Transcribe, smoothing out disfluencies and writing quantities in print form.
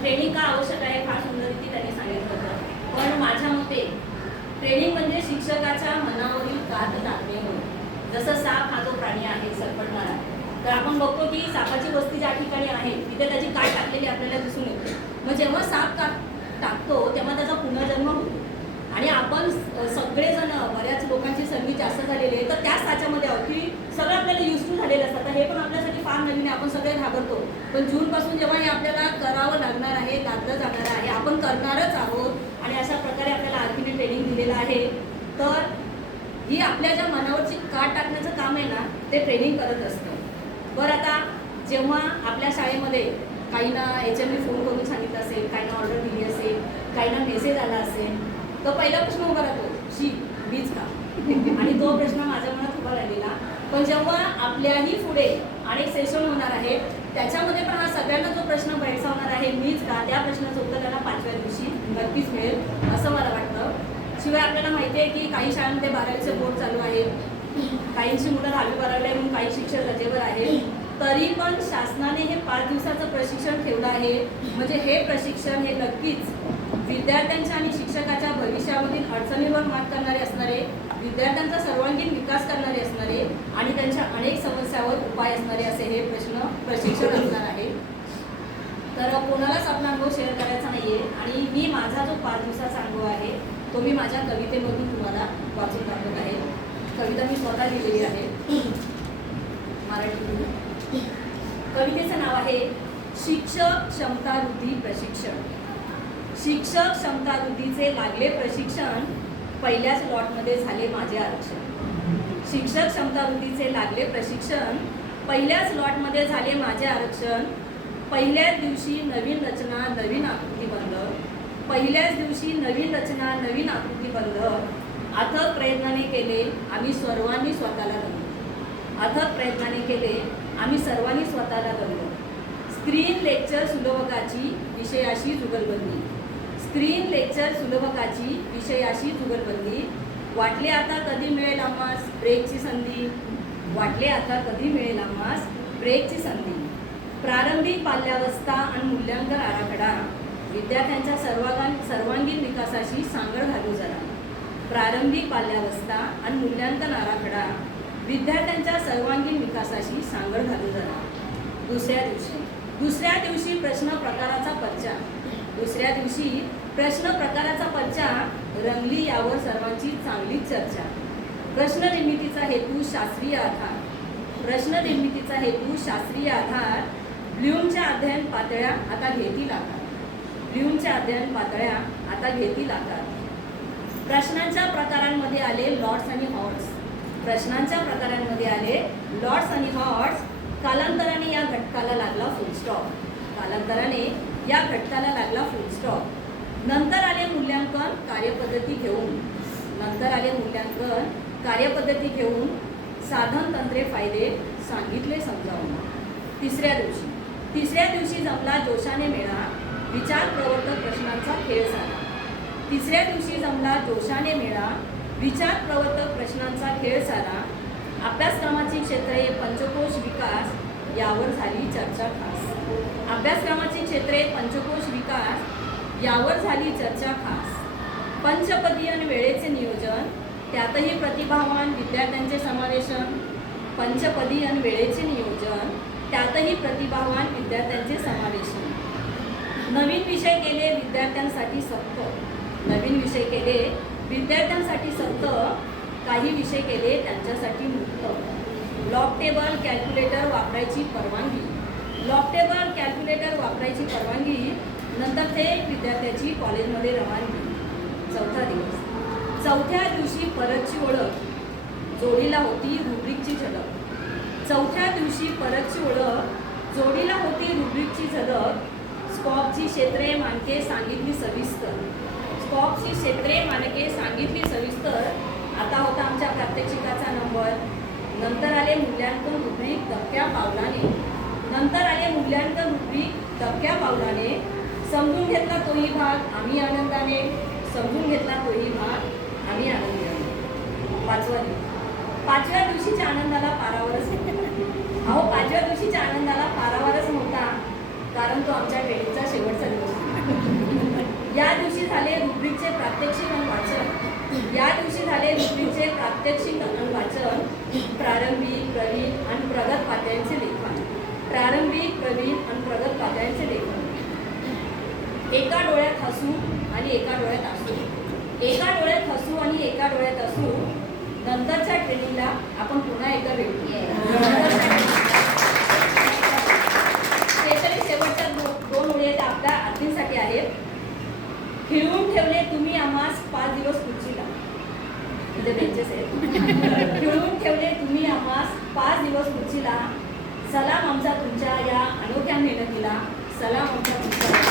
Training का आवश्यक आहे फार सुंदर रीती त्यांनी सांगितलं होतं. पण माझ्या मते ट्रेनिंग म्हणजे शिक्षकाच्या मनावरील गात टाकणे होय. जसं साप हा जो प्राणी आहे सरपटणारा, तर आपण बघतो की सापाची वस्ती ज्या ठिकाणी आहे तिथे त्याची काट टाकलेली आपल्याला दिसून येते. मग जेव्हा साप काट टाकतो तेव्हा त्याचा पुनर्जन्म होतो. आणि आपण सगळेजण बऱ्याच लोकांची संगीत जास्त झालेली आहे तर त्याच साच्यामध्ये आहोत की सगळं आपल्याला युज टू झालेलं असतं. आता हे पण आपल्यासाठी फार नवीन आहे, आपण सगळे घाबरतो. पण जूनपासून जेव्हा हे आपल्याला करावं लागणार आहे, गाजलं जाणार आहे, आपण करणारच आहोत आणि अशा प्रकारे आपल्याला आरपीने ट्रेनिंग दिलेलं आहे. तर ही आपल्या ज्या मनावरची काट टाकण्याचं काम आहे ना ते ट्रेनिंग करत असतं. बरं, आता जेव्हा आपल्या शाळेमध्ये काहींना HMने फोन करून सांगितलं असेल, काहींना ऑर्डर दिली असेल, काहींना मेसेज आला असेल, तर पहिला प्रश्न उभा राहतो, शी मीच का? आणि तो प्रश्न माझ्या मनात उभा राहिलेला. पण जेव्हा आपल्याही पुढे अनेक सेशन होणार आहे त्याच्यामध्ये पण हा सगळ्यांना जो प्रश्न भेडसावणार आहे मीच का, त्या प्रश्नाचं उत्तर त्यांना 5व्या दिवशी नक्कीच मिळेल असं मला वाटतं. शिवाय आपल्याला माहिती आहे की काही शाळांमध्ये 12वीचे बोर्ड चालू आहे, काहींची मुलं 10वी-12वीला म्हणून काही शिक्षक रजेवर आहेत, तरी पण शासनाने हे 5 दिवसाचं प्रशिक्षण ठेवलं आहे. म्हणजे हे प्रशिक्षण हे नक्कीच विद्यार्थ्यांच्या आणि शिक्षकाच्या भविष्यामधील अडचणींवर मात करणारे असणारे, विद्यार्थ्यांचा सर्वांगीण विकास करणारे असणारे आणि त्यांच्या अनेक समस्यावर उपाय असणारे असे हे प्रशिक्षण असणार आहे. तर कोणालाच आपला अनुभव शेअर करायचा नाही आहे आणि मी माझा जो 5 दिवसाचा अनुभव आहे तो मी माझ्या कवितेमधून तुम्हाला वाचून दाखवत आहे. कविता मी स्वतः लिहिलेली आहे मराठीतून. कवितेचं नाव आहे शिक्षक क्षमतावृद्धी प्रशिक्षण. शिक्षक क्षमतावृद्धीचे लागले प्रशिक्षण, पहिल्याच लॉटमध्ये झाले माझे आरक्षण. शिक्षक क्षमतावृद्धीचे लागले प्रशिक्षण, पहिल्याच लॉटमध्ये झाले माझे आरक्षण. पहिल्याच दिवशी नवीन रचना नवीन आकृतीबंध, पहिल्याच दिवशी नवीन रचना नवीन आकृतीबंध. अथक प्रयत्नाने केले आम्ही सर्वांनी स्वतःला दमलो, अथक प्रयत्नाने केले आम्ही सर्वांनी स्वतःला दमलो. स्क्रीन लेक्चर सुलभकाची विषयाशी जुगलबंदी, स्क्रीन लेक्चर सुलभकाची विषयाशी जुगलबंदी. वाटले आता कधी मिळेल आम्हास ब्रेकची संधी, वाटले आता कधी मिळेल आम्हास ब्रेकची संधी. प्रारंभिक बाल्यावस्था आणि मूल्यांकन आराखडा, विद्यार्थ्यांच्या सर्वांगीण विकासाशी सांगड घालू जरा. प्रारंभिक बाल्यावस्था आणि मूल्यांकन आराखडा, विद्यार्थ्यांच्या सर्वांगीण विकासाशी सांगड घालू जरा. दुसऱ्या दिवशी प्रश्न प्रकाराचा पर्चा, दुसऱ्या दिवशी प्रश्न प्रकाराचा पर्चा. रंगली यावर सर्वांची चांगलीच चर्चा. प्रश्न निर्मितीचा हेतू शास्त्रीय आधार, प्रश्न निर्मितीचा हेतू शास्त्रीय आधार. ब्लूमच्या अध्ययन पातळ्या आता घेतील आकार, ब्लूमच्या अध्ययन पातळ्या आता घेतील आकार. प्रश्नांच्या प्रकारांमध्ये आले लॉट्स आणि हॉट्स, प्रश्नांच्या प्रकारांमध्ये आले लॉट्स आणि हॉट्स. कालांतराने या घटकाला लागला फुल स्टॉप, कालांतराने या घटकाला लागला फुल स्टॉप. नंतर आले मूल्यांकन कार्यपद्धती घेऊन, नंतर आले मूल्यांकन कार्यपद्धती घेऊन. साधन तंत्रे फायदे सांगितले समजावून. तिसऱ्या दिवशी जमला जोशाने मेळा, विचार प्रवर्तक प्रश्नांचा खेळ झाला. तिसऱ्या दिवशी जमला जोशाने मेळा, विचार प्रवर्तक प्रश्नांचा खेळ झाला. अभ्यासक्रमाची क्षेत्रे पंचकोश विकास यावर झाली चर्चा खास, अभ्यासक्रमाची क्षेत्रे पंचकोश विकास यावर झाली चर्चा खास. पंचपदी आणि वेळेचे नियोजन, त्यातही प्रतिभावान विद्यार्थ्यांचे समावेशन. पंचपदी आणि वेळेचे नियोजन, त्यातही प्रतिभावान विद्यार्थ्यांचे समावेशन. नवीन विषय केले विद्यार्थ्यांसाठी सक्त, नवीन विषय केले विद्यार्थ्यांसाठी सक्त. काही विषय केले त्यांच्यासाठी मुक्त. लॉग टेबल कॅल्क्युलेटर वापरायची परवानगी, लॉग टेबल कॅल्क्युलेटर वापरायची परवानगी. नंतर ते विद्यार्थ्याची कॉलेजमध्ये रवानगी. चौथा दिवस, चौथ्या दिवशी परतची ओळख, जोडीला होती रुब्रिकची झलक. चौथ्या दिवशी परतची ओळख, जोडीला होती रुब्रिकची झलक. स्कॉपची क्षेत्रे मानके सांगितली सविस्तर, स्कॉपची क्षेत्रे मानके सांगितली सविस्तर. आता होता आमच्या प्रात्यक्षिकाचा नंबर. नंतर आले मूल्यांकन रुब्रिक दबक्या पावलाने, नंतर आले मूल्यांकन रुब्रिक दबक्या पावलाने. समजून घेतला तोही भाग आम्ही आनंदाने, समजून घेतला तोही भाग आम्ही आनंदाने. पाचव्या दिवशीच्या आनंदाला पारावरच नव्हता. अहो, 5व्या दिवशीच्या आनंदाला पारावरच नव्हता, कारण तो आमच्या ट्रेनिंगचा शेवटचा दिवस प्रात्यक्षिक आणि वाचन, प्रारंभिक, प्रवीण आणि प्रगत पातळ्यांचे लेखन. प्रारंभिक, प्रवीण आणि प्रगत पातळ्यांचे लेखन. एका डोळ्यात हसू आणि एका डोळ्यात असू. एका डोळ्यात हसू आणि एका डोळ्यात असू. नंतरच्या ट्रेनिंगला आपण पुन्हा एकदा भेटू. स्पेशली शेवटच्या दोन ओळी आहेत आपल्या आरतीसाठी आहेत. खिळवून ठेवले तुम्ही आम्हास 5 दिवस खुर्चीला. इथे बेंचेस आहेत. खिळवून ठेवले तुम्ही आम्हास 5 दिवस खुर्चीला. सलाम आमचा तुमच्या या अनोख्या मेहनतीला. सलाम आमचा तुमच्या